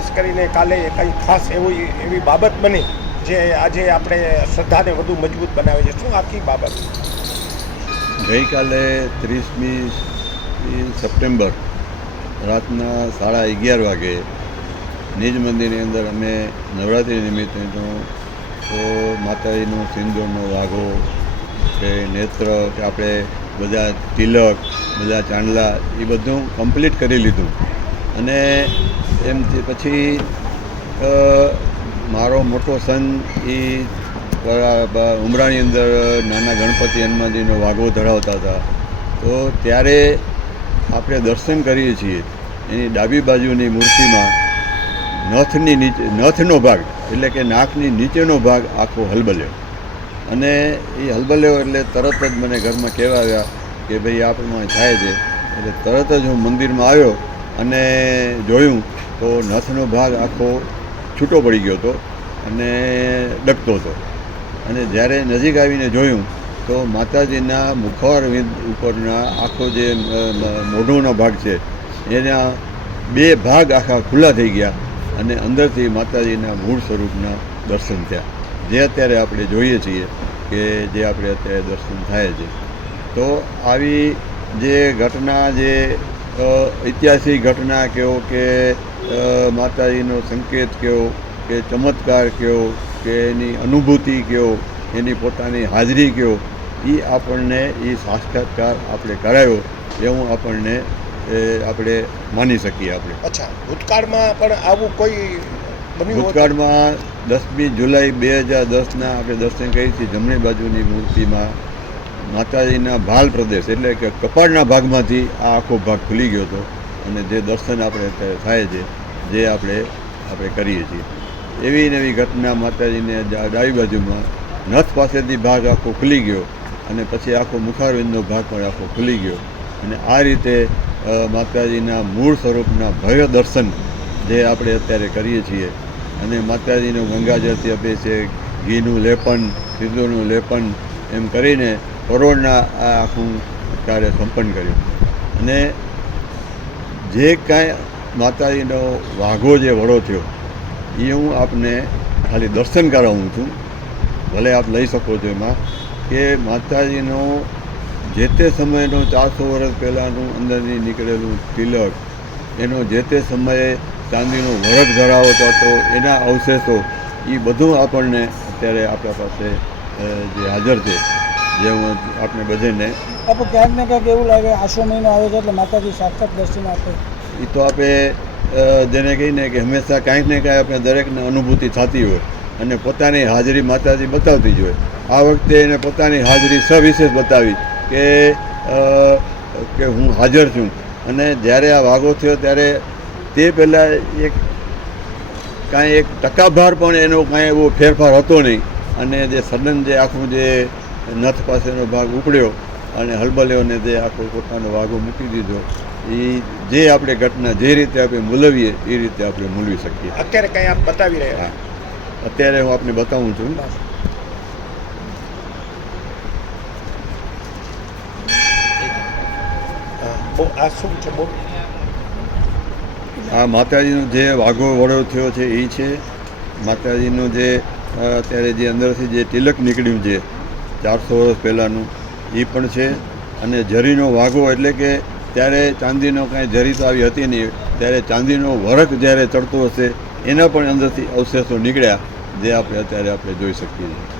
ખાસ કરીને કાલે કંઈ ખાસ એવી એવી બાબત બની જે આજે આપણે શ્રદ્ધાને વધુ મજબૂત બનાવે છે. શું આખી બાબત? ગઈકાલે ત્રીસમી સપ્ટેમ્બર રાતના સાડા અગિયાર વાગે નિજ મંદિરની અંદર અમે નવરાત્રિ નિમિત્તેનો માતાજીનો સિંદૂરનો વાઘો કે નેત્ર કે આપણે બધા તિલક, બધા ચાંદલા એ બધું કમ્પ્લીટ કરી લીધું. અને એમથી પછી મારો મોટો સન એ ઉમરાની અંદર નાના ગણપતિ હનુમાનજીનો વાઘો ધરાવતા હતા. તો ત્યારે આપણે દર્શન કરીએ છીએ. એની ડાબી બાજુની મૂર્તિમાં નથની નીચે, નથનો ભાગ, એટલે કે નાકની નીચેનો ભાગ આખો હલબલ્યો. અને એ હલબલ્યો એટલે તરત જ મને ઘરમાં કહેવા આવ્યા કે ભાઈ આ પ્રમાણે થાય છે. એટલે તરત જ હું મંદિરમાં આવ્યો અને જોયું તો નથનો ભાગ આખો છૂટો પડી ગયો હતો અને ડગતો હતો. અને જ્યારે નજીક આવીને જોયું, તો માતાજીના મુખવારવિંદ ઉપરના આખો જે મોઢોનો ભાગ છે, એના બે ભાગ આખા ખુલ્લા થઈ ગયા અને અંદરથી માતાજીના મૂળ સ્વરૂપના દર્શન થયા. જે અત્યારે આપણે જોઈએ છીએ કે જે આપણે અત્યારે દર્શન થાય છે. તો આવી જે ઘટના જે ઐતિહાસિક ઘટના કહો કે માતાજીનો સંકેત કહો કે ચમત્કાર કહો કે એની અનુભૂતિ કહો એની પોતાની હાજરી કહો એ આપણને એ સાક્ષાત્કાર આપણે કરાયો એવું આપણને એ આપણે માની શકીએ આપણે. અચ્છા ભૂતકાળમાં પણ આવું કોઈ ભૂતકાળમાં દસમી જુલાઈ બે હજાર દસના આપણે દર્શન કરી છીએ જમણી બાજુની મૂર્તિમાં માતાજીના ભાલ પ્રદેશ એટલે કે કપાળના ભાગમાંથી આ આખો ભાગ ખુલી ગયો હતો અને જે દર્શન આપણે થાય છે જે આપણે આપણે કરીએ છીએ. એવી નવી ઘટના માતાજીને ડાબી બાજુમાં નથ પાસેથી ભાગ આખો ખુલી ગયો અને પછી આખો મુખારવિંદનો ભાગ પણ આખો ખુલી ગયો. અને આ રીતે માતાજીના મૂળ સ્વરૂપના ભવ્ય દર્શન જે આપણે અત્યારે કરીએ છીએ. અને માતાજીનું ગંગાજળથી આપે છે ઘીનું લેપન, સિંદૂરનું લેપન એમ કરીને કરોડના આ આખું કાર્ય સંપન્ન કર્યું. અને જે કાંઈ માતાજીનો વાઘો જે વડો થયો, એ હું આપને ખાલી દર્શન કરાવું છું. ભલે આપ લઈ શકો છો એમાં કે માતાજીનો જે તે સમયનો ચારસો વર્ષ પહેલાંનું અંદરથી નીકળેલું તિલક, એનો જે તે સમયે ચાંદીનો વરખ ધરાવતો હતો, એના અવશેષો, એ બધું આપણને અત્યારે આપણા પાસે જે હાજર છે. જે હું આપણે બધાને આપણે ક્યાંક ને ક્યાંક એવું લાગે, આસો મહિનો આવે છે એટલે માતાજી સાક્ષાત દર્શન આપે. એ તો આપણે જેને કહીને કે હંમેશા કાંઈક ને કાંઈ આપણે દરેકને અનુભૂતિ થતી હોય અને પોતાની હાજરી માતાજી બતાવતી જ હોય. આ વખતે એને પોતાની હાજરી સવિશેષ બતાવી કે કે હું હાજર છું. અને જ્યારે આ વાઘો થયો ત્યારે તે પહેલાં એક કાંઈ એક ટકાભાર પણ એનો કાંઈ એવો ફેરફાર હતો નહીં. અને જે સડન જે આખું જે નથ પાસેનો ભાગ ઉપડ્યો અને હલબલ્યોને જે આખો પોતાનો વાઘો મૂકી દીધો એ જે આપણે ઘટના જે રીતે આપણે મૂલવીએ એ રીતે આપણે મૂલવી શકીએ. અત્યારે કંઈ આપ બતાવી રહ્યા અત્યારે હું આપને બતાવું છું. આ શું છે આ માતાજીનો જે વાઘો વડો થયો છે એ છે. માતાજીનું જે અત્યારે જે અંદરથી જે તિલક નીકળ્યું છે ચારસો વર્ષ પહેલાંનું એ પણ છે. અને જરીનો વાઘો એટલે કે ત્યારે ચાંદીનો કાંઈ જરી તો આવી હતી નહીં. ત્યારે ચાંદીનો વરખ જ્યારે ચડતો હશે, એના પણ અંદરથી અવશેષો નીકળ્યા, જે આપણે અત્યારે આપણે જોઈ શકીએ છીએ.